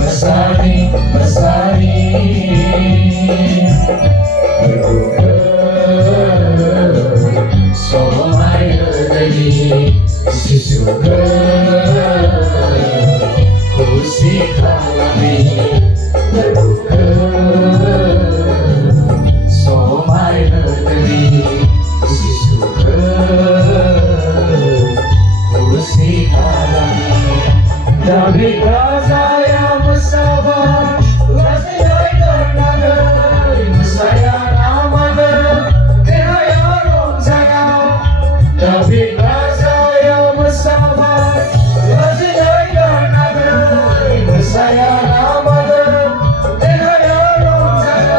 mesari, mesari. Somai dari sisuka, kusikalami terbuka. Somai dari sisuka, kusikalami. Tapi saya bersabar, rasanya karena saya namanya yang saya. Tapi saya bersabar, rasanya karena saya namanya yang saya.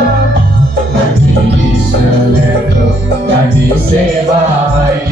Nanti diseleko, nanti sebahai.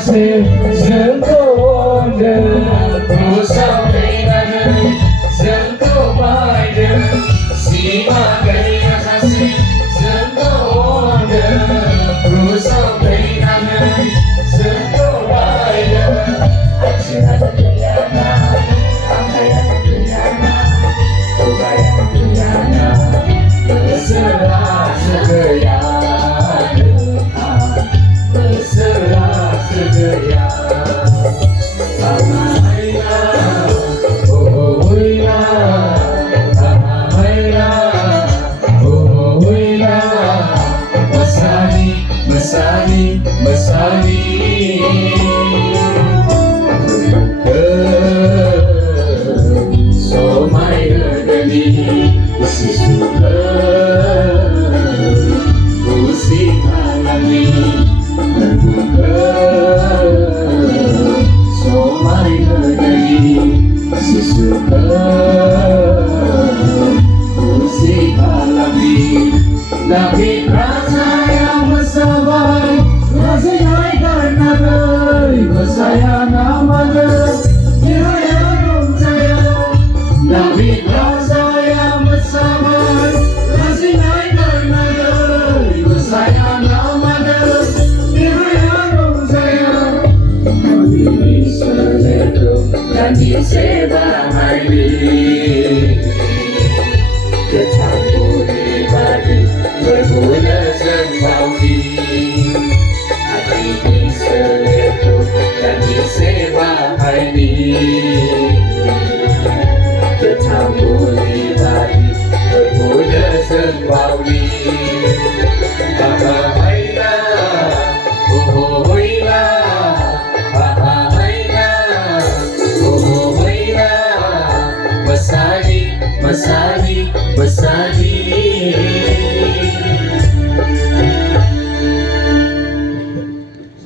Say, Zenko wonder, who shall be the Zenko Biden, see my baby as I say, Zenko wonder, who shall be the Zenko Biden. I see that the Diana, I'm the Diana, the Diana, the last Diana. Mesari, mesari. Somai dari sisuka, kusikalami terbuka. Somai dari sisuka, kusikalami. Tapi rasa yang bersabar, rasanya karena saya namanya yang saya. Tapi rasa yang bersabar, rasanya karena saya namanya yang saya. Kami diseleko dan disebahai. Berguna sembawi, hati diseleko dan disebahai. Tercampur ibadi, berguna sembawi. Bahaya, oh, व